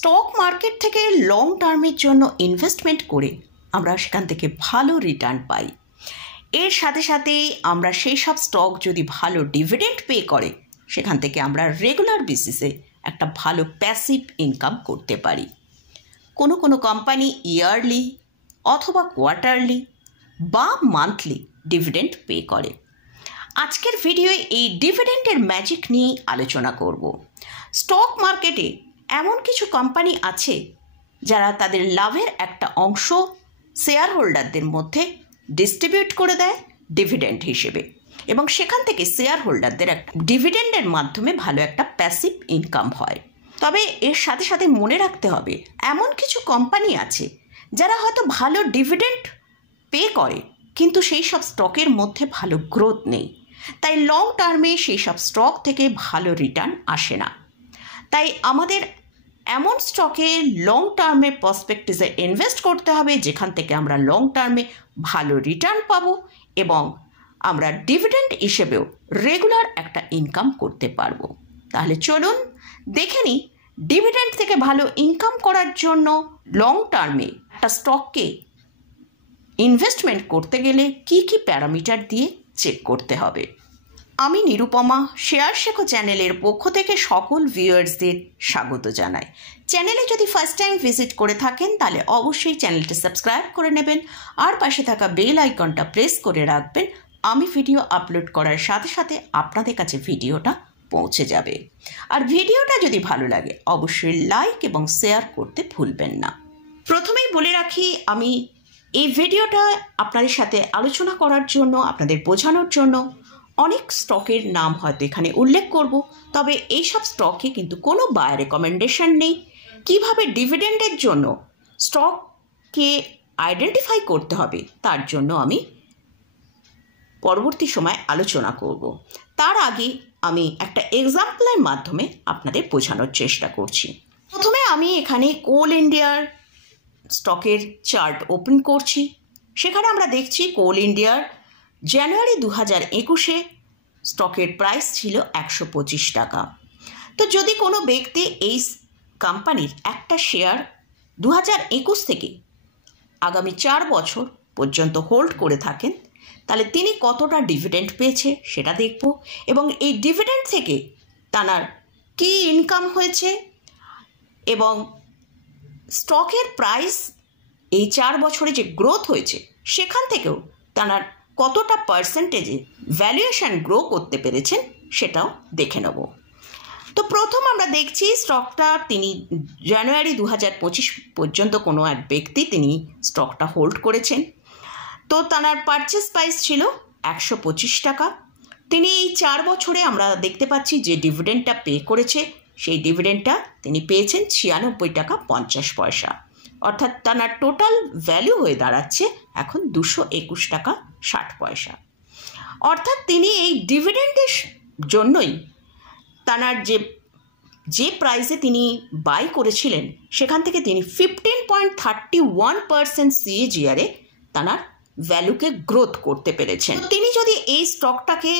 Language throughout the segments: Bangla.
স্টক মার্কেট থেকে লং টার্মের জন্য ইনভেস্টমেন্ট করে আমরা সেখান থেকে ভালো রিটার্ন পাই। এর সাথে সাথে আমরা সেই সব স্টক যদি ভালো ডিভিডেন্ড পে করে সেখান থেকে আমরা রেগুলার বেসিসে একটা ভালো প্যাসিভ ইনকাম করতে পারি। কোনো কোনো কোম্পানি ইয়ারলি অথবা কোয়ার্টারলি বা মান্থলি ডিভিডেন্ড পে করে। আজকের ভিডিওয়ে এই ডিভিডেন্ডের ম্যাজিক নিয়ে আলোচনা করব। স্টক মার্কেটে এমন কিছু কোম্পানি আছে যারা তাদের লাভের একটা অংশ শেয়ার হোল্ডারদের মধ্যে ডিস্ট্রিবিউট করে দেয় ডিভিডেন্ড হিসেবে, এবং সেখান থেকে শেয়ার হোল্ডারদের একটা ডিভিডেন্ডের মাধ্যমে ভালো একটা প্যাসিভ ইনকাম হয়। তবে এর সাথে সাথে মনে রাখতে হবে, এমন কিছু কোম্পানি আছে যারা হয়তো ভালো ডিভিডেন্ড পে করে কিন্তু সেই সব স্টকের মধ্যে ভালো গ্রোথ নেই, তাই লং টার্মে সেই সব স্টক থেকে ভালো রিটার্ন আসে না। তাই আমাদের এমন স্টকে লং টার্মে পার্সপেক্টিভে ইনভেস্ট করতে হবে যেখান থেকে আমরা লং টার্মে ভালো রিটার্ন পাবো এবং আমরা ডিভিডেন্ড হিসেবেও রেগুলার একটা ইনকাম করতে পারবো। তাহলে চলুন দেখে নিই ডিভিডেন্ড থেকে ভালো ইনকাম করার জন্য লং টার্মে একটা স্টককে ইনভেস্টমেন্ট করতে গেলে কি কি প্যারামিটার দিয়ে চেক করতে হবে। আমি নিরুপমা শেয়ার শেখো চ্যানেলের পক্ষ থেকে সকল ভিউয়ার্সদের স্বাগত জানাই। চ্যানেলে যদি ফার্স্ট টাইম ভিজিট করে থাকেন তাহলে অবশ্যই চ্যানেলটি সাবস্ক্রাইব করে নেবেন আর পাশে থাকা বেল আইকনটা প্রেস করে রাখবেন। আমি ভিডিও আপলোড করার সাথে সাথে আপনাদের কাছে ভিডিওটা পৌঁছে যাবে। আর ভিডিওটা যদি ভালো লাগে অবশ্যই লাইক এবং শেয়ার করতে ভুলবেন না। প্রথমেই বলে রাখি, আমি এই ভিডিওটা আপনাদের সাথে আলোচনা করার জন্য, আপনাদের বোঝানোর জন্য অনেক স্টকের নাম হয়তো এখানে উল্লেখ করব, তবে এই সব স্টকে কিন্তু কোনো বাই রেকমেন্ডেশন নেই। কিভাবে ডিভিডেন্ডের জন্য স্টককে আইডেন্টিফাই করতে হবে তার জন্য আমি পরবর্তী সময় আলোচনা করব। তার আগে আমি একটা এক্সাম্পলের মাধ্যমে আপনাদের বোঝানোর চেষ্টা করছি। প্রথমে আমি এখানে কোল ইন্ডিয়ার স্টকের চার্ট ওপেন করছি। সেখানে আমরা দেখছি কোল ইন্ডিয়ার জানুয়ারি 2021-এ স্টকের প্রাইস ছিল 125 টাকা। তো যদি কোনো ব্যক্তি এই কোম্পানির একটা শেয়ার 2021 থেকে আগামী 4 বছর পর্যন্ত হোল্ড করে থাকেন তাহলে তিনি কতটা ডিভিডেন্ড পেয়েছে সেটা দেখব, এবং এই ডিভিডেন্ড থেকে তার কী ইনকাম হয়েছে এবং স্টকের প্রাইস এই 4 বছরে যে গ্রোথ হয়েছে সেখান থেকেও তার কতটা পার্সেন্টেজে ভ্যালুয়েশন গ্রো করতে পেরেছেন সেটাও দেখে নেব। তো প্রথম আমরা দেখছি স্টকটা তিনি জানুয়ারি 2025 পর্যন্ত কোনো এক ব্যক্তি তিনি স্টকটা হোল্ড করেছেন। তো তার পারচেস প্রাইস ছিল 125 টাকা। তিনি এই 4 বছরে আমরা দেখতে পাচ্ছি যে ডিভিডেন্ডটা পে করেছে, সেই ডিভিডেন্ডটা তিনি পেয়েছেন 96 টাকা 50 পয়সা, অর্থাৎ তার টোটাল ভ্যালু হয়ে দাঁড়াচ্ছে এখন 221 টাকা 60 পয়সা। অর্থাৎ তিনি এই ডিভিডেন্ডের জন্যই তার যে প্রাইসে তিনি বাই করেছিলেন সেখান থেকে তিনি 15.31% CAGR-এ তার ভ্যালুকে গ্রোথ করতে পেরেছেন। তিনি যদি এই স্টকটাকে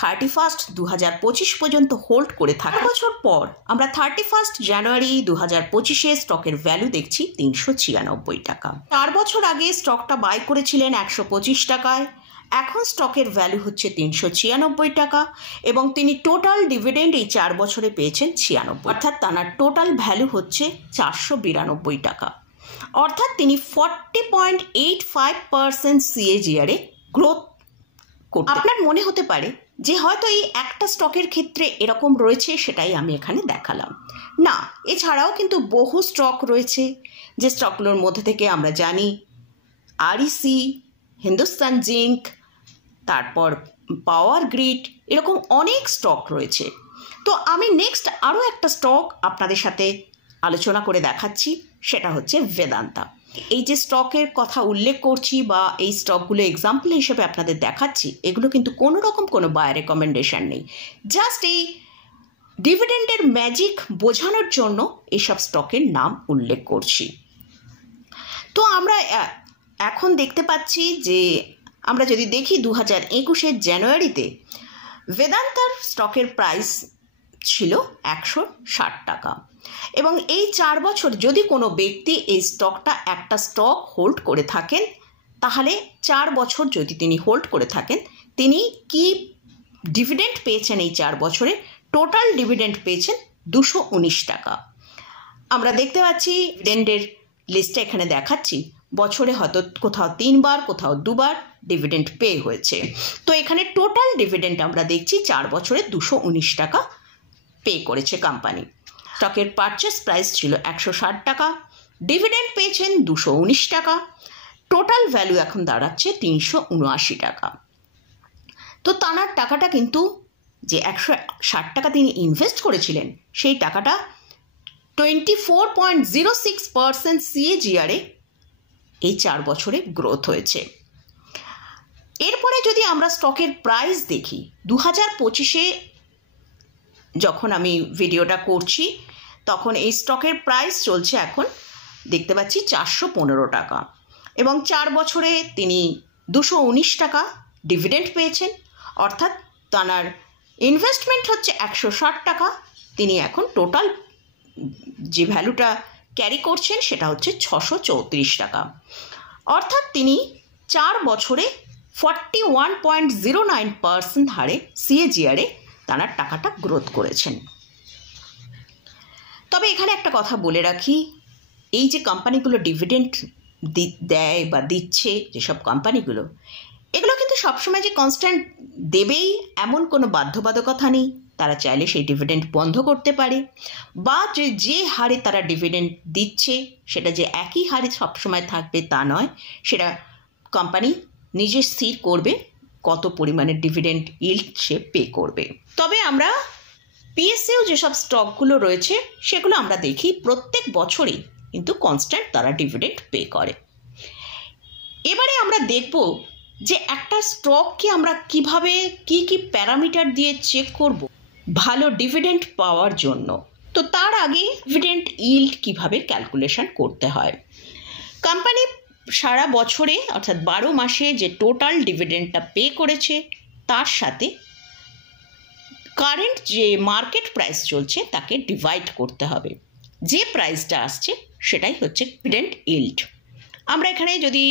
31 2025 পর্যন্ত হোল্ড করে থাকে, বছর পর আমরা 31 জানুয়ারি 2025-এ স্টকের ভ্যালু দেখছি 396 টাকা। 4 বছর আগে স্টকটা বাই করেছিলেন 125 টাকায়, এখন স্টকের ভ্যালু হচ্ছে 396 টাকা এবং তিনি টোটাল ডিভিডেন্ড এই 4 বছরে পেয়েছেন 96, অর্থাৎ তার টোটাল ভ্যালু হচ্ছে 492 টাকা। অর্থাৎ তিনি 40.85% CAGR-এ গ্রোথ করতে। আপনার মনে হতে পারে যে হয়তো এই একটা স্টকের ক্ষেত্রে এরকম রয়েছে, সেটাই আমি এখানে দেখালাম না। এছাড়াও কিন্তু বহু স্টক রয়েছে যে স্টকগুলোর মধ্যে থেকে আমরা জানি REC, হিন্দুস্তান জিঙ্ক, তারপর পাওয়ার গ্রিড, এরকম অনেক স্টক রয়েছে। তো আমি নেক্সট আরও একটা স্টক আপনাদের সাথে আলোচনা করে দেখাচ্ছি, সেটা হচ্ছে বেদান্তা। এই যে স্টকের কথা উল্লেখ করছি বা এই স্টকগুলো এক্সাম্পল হিসেবে আপনাদের দেখাচ্ছি, এগুলো কিন্তু কোনো রকম কোনো বাই রেকমেন্ডেশন নেই, জাস্ট এই ডিভিডেন্ডের ম্যাজিক বোঝানোর জন্য এইসব স্টকের নাম উল্লেখ করছি। তো আমরা এখন দেখতে পাচ্ছি যে আমরা যদি দেখি 2021-এর জানুয়ারিতে বেদান্তার স্টকের প্রাইস ছিল 160 টাকা। এবং এই 4 বছর যদি কোনো ব্যক্তি এই স্টকটা একটা স্টক হোল্ড করে থাকেন, তাহলে 4 বছর যদি তিনি হোল্ড করে থাকেন, তিনি কি ডিভিডেন্ড পেয়েছেন এই 4 বছরে? টোটাল ডিভিডেন্ড পেয়েছেন 219 টাকা। আমরা দেখতে পাচ্ছি ডিভিডেন্ডের লিস্টটা এখানে দেখাচ্ছি, বছরে হয়তো কোথাও 3 বার, কোথাও 2 বার ডিভিডেন্ড পে হয়েছে। তো এখানে টোটাল ডিভিডেন্ড আমরা দেখছি 4 বছরে 219 টাকা পে করেছে কোম্পানি। স্টকের পারচেস প্রাইস ছিল 160 টাকা, ডিভিডেন্ড পেয়েছেন 219 টাকা, টোটাল ভ্যালু এখন দাঁড়াচ্ছে 379 টাকা। তো তাঁর টাকাটা কিন্তু যে 160 টাকা তিনি ইনভেস্ট করেছিলেন, সেই টাকাটা 24.06% CAGR এই 4 বছরে গ্রোথ হয়েছে। এরপরে যদি আমরা স্টকের প্রাইস দেখি, 2025-এ যখন আমি ভিডিওটা করছি তখন এই স্টকের প্রাইস চলছে এখন দেখতে পাচ্ছি 415 টাকা, এবং 4 বছরে তিনি 219 টাকা ডিভিডেন্ড পেয়েছেন। অর্থাৎ তাঁর ইনভেস্টমেন্ট হচ্ছে 160 টাকা, তিনি এখন টোটাল যে ভ্যালুটা ক্যারি করছেন সেটা হচ্ছে 634 টাকা। অর্থাৎ তিনি 4 বছরে 41.09% হারে CAGR তাঁর টাকাটা গ্রোথ করেছেন। তবে এখানে একটা কথা বলে রাখি, এই যে কোম্পানিগুলো ডিভিডেন্ড দেয় বা দিচ্ছে, যেসব কোম্পানিগুলো, এগুলো কিন্তু সবসময় যে কনস্ট্যান্ট দেবেই এমন কোনো বাধ্যবাধকতা নেই। তারা চাইলে সেই ডিভিডেন্ড বন্ধ করতে পারে, বা যে হারে তারা ডিভিডেন্ড দিচ্ছে সেটা যে একই হারে সবসময় থাকবে তা নয়, সেটা কোম্পানি নিজে স্থির করবে কত পরিমাণে ডিভিডেন্ড ইল্ড সে পে করবে। তবে আমরা PSU যেসব স্টকগুলো রয়েছে সেগুলো আমরা দেখি প্রত্যেক বছরই কিন্তু কনস্ট্যান্ট তারা ডিভিডেন্ড পে করে। এবারে আমরা দেখব যে একটা স্টককে আমরা কিভাবে কি প্যারামিটার দিয়ে চেক করব ভালো ডিভিডেন্ড পাওয়ার জন্য। তো তার আগে ডিভিডেন্ড ইল্ড কিভাবে ক্যালকুলেশন করতে হয়। কোম্পানি সারা বছরে অর্থাৎ 12 মাসে যে টোটাল ডিভিডেন্ডটা পে করেছে তার সাথে কারেন্ট যে মার্কেট প্রাইস চলছে তাকে ডিভাইড করতে হবে। যে প্রাইসটা আসছে সেটাই হচ্ছে ডিভিডেন্ড ইল্ড। আমরা এখানে যদি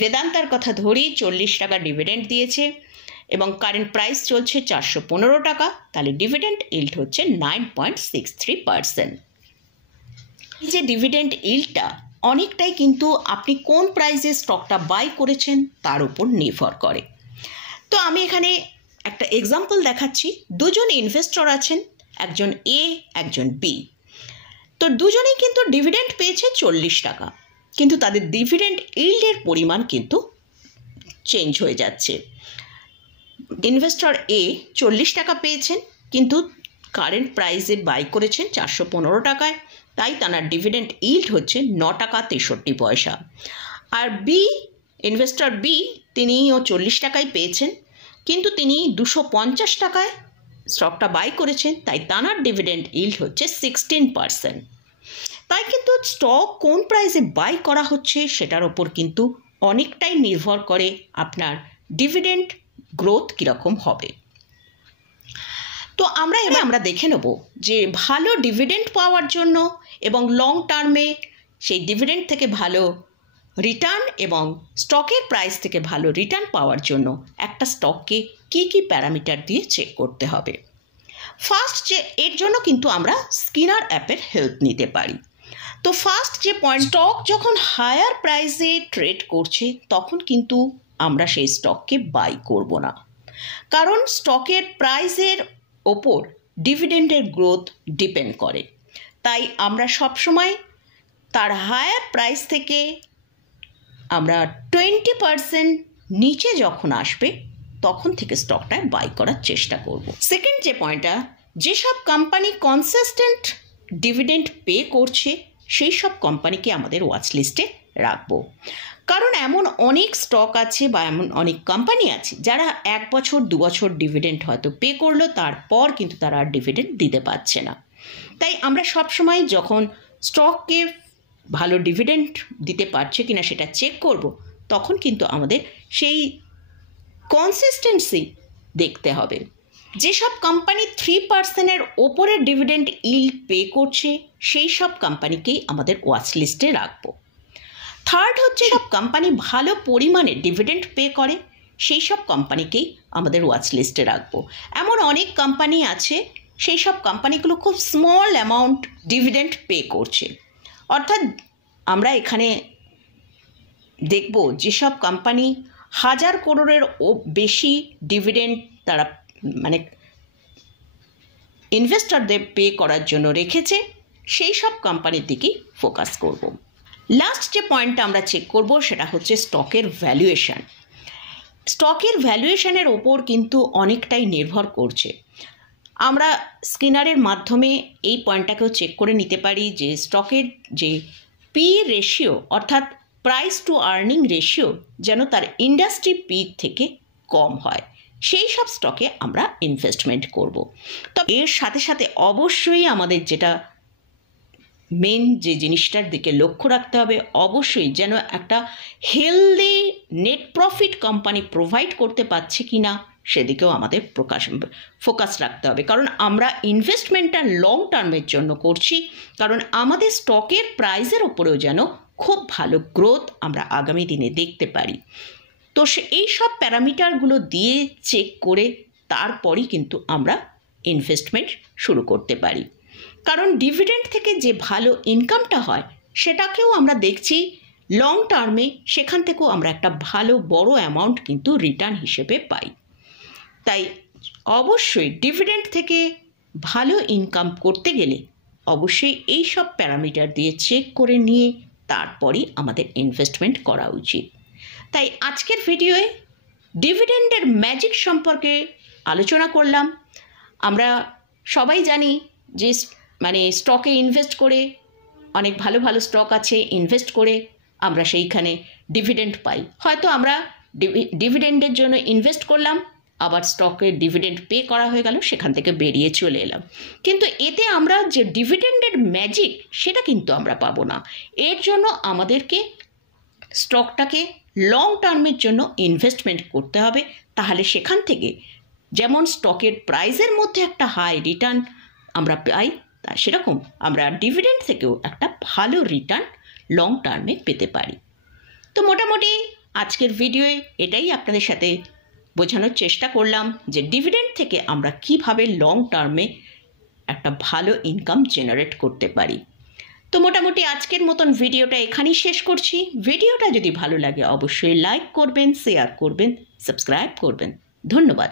বেদান্তার কথা ধরি, 40 টাকা ডিভিডেন্ড দিয়েছে এবং কারেন্ট প্রাইস চলছে 415 টাকা, তাহলে ডিভিডেন্ড ইল্ড হচ্ছে 9.63%। এই যে ডিভিডেন্ড ইল্ডটা অনেকটাই কিন্তু আপনি কোন প্রাইসে স্টকটা বাই করেছেন তার উপর নির্ভর করে। তো আমি এখানে একটা এক্সাম্পল দেখাচ্ছি। দুজন ইনভেস্টর আছেন, একজন A, একজন B। তো দুজনেই কিন্তু ডিভিডেন্ড পেয়েছে 40 টাকা, কিন্তু তাদের ডিভিডেন্ড ইল্ডের পরিমাণ কিন্তু চেঞ্জ হয়ে যাচ্ছে। ইনভেস্টর A 40 টাকা পেয়েছেন, কিন্তু কারেন্ট প্রাইসে বাই করেছেন 415 টাকায়, তাই তার ডিভিডেন্ড ইল্ড হচ্ছে 9 টাকা 63 পয়সা। আর ইনভেস্টর B তিনিও 40 টাকায় পেয়েছেন, কিন্তু তিনি 250 টাকায় স্টকটা বাই করেছেন, তাই তার ডিভিডেন্ড ইল্ড হচ্ছে 16%। তাই কিন্তু স্টক কোন প্রাইসে বাই করা হচ্ছে সেটার ওপর কিন্তু অনেকটাই নির্ভর করে আপনার ডিভিডেন্ড গ্রোথ কীরকম হবে। তো আমরা দেখে নেব যে ভালো ডিভিডেন্ড পাওয়ার জন্য এবং লং টার্মে সেই ডিভিডেন্ড থেকে ভালো রিটার্ন এবং স্টকের প্রাইস থেকে ভালো রিটার্ন পাওয়ার জন্য একটা স্টককে কি প্যারামিটার দিয়ে চেক করতে হবে। ফার্স্ট যে এর জন্য কিন্তু আমরা স্কিনার অ্যাপের হেল্প নিতে পারি। তো ফার্স্ট যে পয়েন্ট, স্টক যখন হায়ার প্রাইসে ট্রেড করছে তখন কিন্তু আমরা সেই স্টককে বাই করব না, কারণ স্টকের প্রাইসের ওপর ডিভিডেন্ডের গ্রোথ ডিপেন্ড করে। তাই আমরা সবসময় তার হায়ার প্রাইস থেকে আমরা 20% নিচে যখন আসবে তখন থেকে স্টকটায় বাই করার চেষ্টা করব। সেকেন্ড যে পয়েন্টটা, যেসব কোম্পানি কনসিস্টেন্ট ডিভিডেন্ড পে করছে সেই সব কোম্পানিকে আমাদের ওয়াচ লিস্টে রাখবো, কারণ এমন অনেক স্টক আছে বা এমন অনেক কোম্পানি আছে যারা 1 বছর 2 বছর ডিভিডেন্ড হয়তো পে করলো, তারপর কিন্তু তারা আর ডিভিডেন্ড দিতে পারছে না। তাই আমরা সবসময় যখন স্টককে ভালো ডিভিডেন্ড দিতে পারছে কিনা সেটা চেক করব, তখন কিন্তু আমাদের সেই কনসিস্টেন্সি দেখতে হবে। যেসব কোম্পানি 3%-এর ওপরে ডিভিডেন্ড ইল্ড পে করছে সেই সব কোম্পানিকেই আমাদের ওয়াচ লিস্টে রাখবো। থার্ড হচ্ছে সব কোম্পানি ভালো পরিমাণে ডিভিডেন্ড পে করে সেই সব কোম্পানিকেই আমাদের ওয়াচ লিস্টে রাখবো। এমন অনেক কোম্পানি আছে সেই সব কোম্পানিগুলো খুব স্মল অ্যামাউন্ট ডিভিডেন্ড পে করছে, অর্থাৎ আমরা এখানে দেখব যেসব কোম্পানি 1000 করোড়ের বেশি ডিভিডেন্ড তারা মানে ইনভেস্টরদের পে করার জন্য রেখেছে সেই সব কোম্পানির দিকেই ফোকাস করব। লাস্ট যে পয়েন্টটা আমরা চেক করব সেটা হচ্ছে স্টকের ভ্যালুয়েশন। স্টকের ভ্যালুয়েশনের ওপর কিন্তু অনেকটাই নির্ভর করছে। আমরা স্কিনারের মাধ্যমে এই পয়েন্টটাকেও চেক করে নিতে পারি যে স্টকের যে পি রেশিও অর্থাৎ প্রাইস টু আর্নিং রেশিও যেন তার ইন্ডাস্ট্রি পি থেকে কম হয়, সেই সব স্টকে আমরা ইনভেস্টমেন্ট করব। তো এর সাথে সাথে অবশ্যই আমাদের যেটা মেন যে জিনিসটার দিকে লক্ষ্য রাখতে হবে, অবশ্যই যেন একটা healthy net profit company provide করতে পারছে কি না সেদিকেও আমাদের ফোকাস রাখতে হবে। কারণ আমরা ইনভেস্টমেন্টটা লং টার্মের জন্য করছি, কারণ আমাদের স্টকের প্রাইসের ওপরেও যেন খুব ভালো গ্রোথ আমরা আগামী দিনে দেখতে পারি। তো এই সব প্যারামিটারগুলো দিয়ে চেক করে তারপরই কিন্তু আমরা ইনভেস্টমেন্ট শুরু করতে পারি। কারণ ডিভিডেন্ড থেকে যে ভালো ইনকামটা হয় সেটাকেও আমরা দেখছি লং টার্মে, সেখান থেকেও আমরা একটা ভালো বড় অ্যামাউন্ট কিন্তু রিটার্ন হিসেবে পাই। তাই অবশ্যই ডিভিডেন্ড থেকে ভালো ইনকাম করতে গেলে অবশ্যই এই সব প্যারামিটার দিয়ে চেক করে নিয়ে তারপরই আমাদের ইনভেস্টমেন্ট করা উচিত। তাই আজকের ভিডিওয়ে ডিভিডেন্ডের ম্যাজিক সম্পর্কে আলোচনা করলাম। আমরা সবাই জানি যে স্টকে ইনভেস্ট করে অনেক ভালো ভালো স্টক আছে, ইনভেস্ট করে আমরা সেইখানে ডিভিডেন্ড পাই। হয়তো আমরা ডিভিডেন্ডের জন্য ইনভেস্ট করলাম, আবার স্টকের ডিভিডেন্ড পে করা হয়ে গেল, সেখান থেকে বেরিয়ে চলে এলাম, কিন্তু এতে আমরা যে ডিভিডেন্ডের ম্যাজিক সেটা কিন্তু আমরা পাবো না। এর জন্য আমাদেরকে স্টকটাকে লং টার্মের জন্য ইনভেস্টমেন্ট করতে হবে, তাহলে সেখান থেকে যেমন স্টকের প্রাইসের মধ্যে একটা হাই রিটার্ন আমরা পাই, তা সেরকম আমরা ডিভিডেন্ড থেকেও একটা ভালো রিটার্ন লং টার্মে পেতে পারি। তো মোটামুটি আজকের ভিডিওয়ে এটাই আপনাদের সাথে বোঝানোর চেষ্টা করলাম যে ডিভিডেন্ড থেকে আমরা কিভাবে লং টার্মে একটা ভালো ইনকাম জেনারেট করতে পারি। তো মোটামুটি আজকের মতন ভিডিওটা এখানেই শেষ করছি। ভিডিওটা যদি ভালো লাগে অবশ্যই লাইক করবেন, শেয়ার করবেন, সাবস্ক্রাইব করবেন। ধন্যবাদ।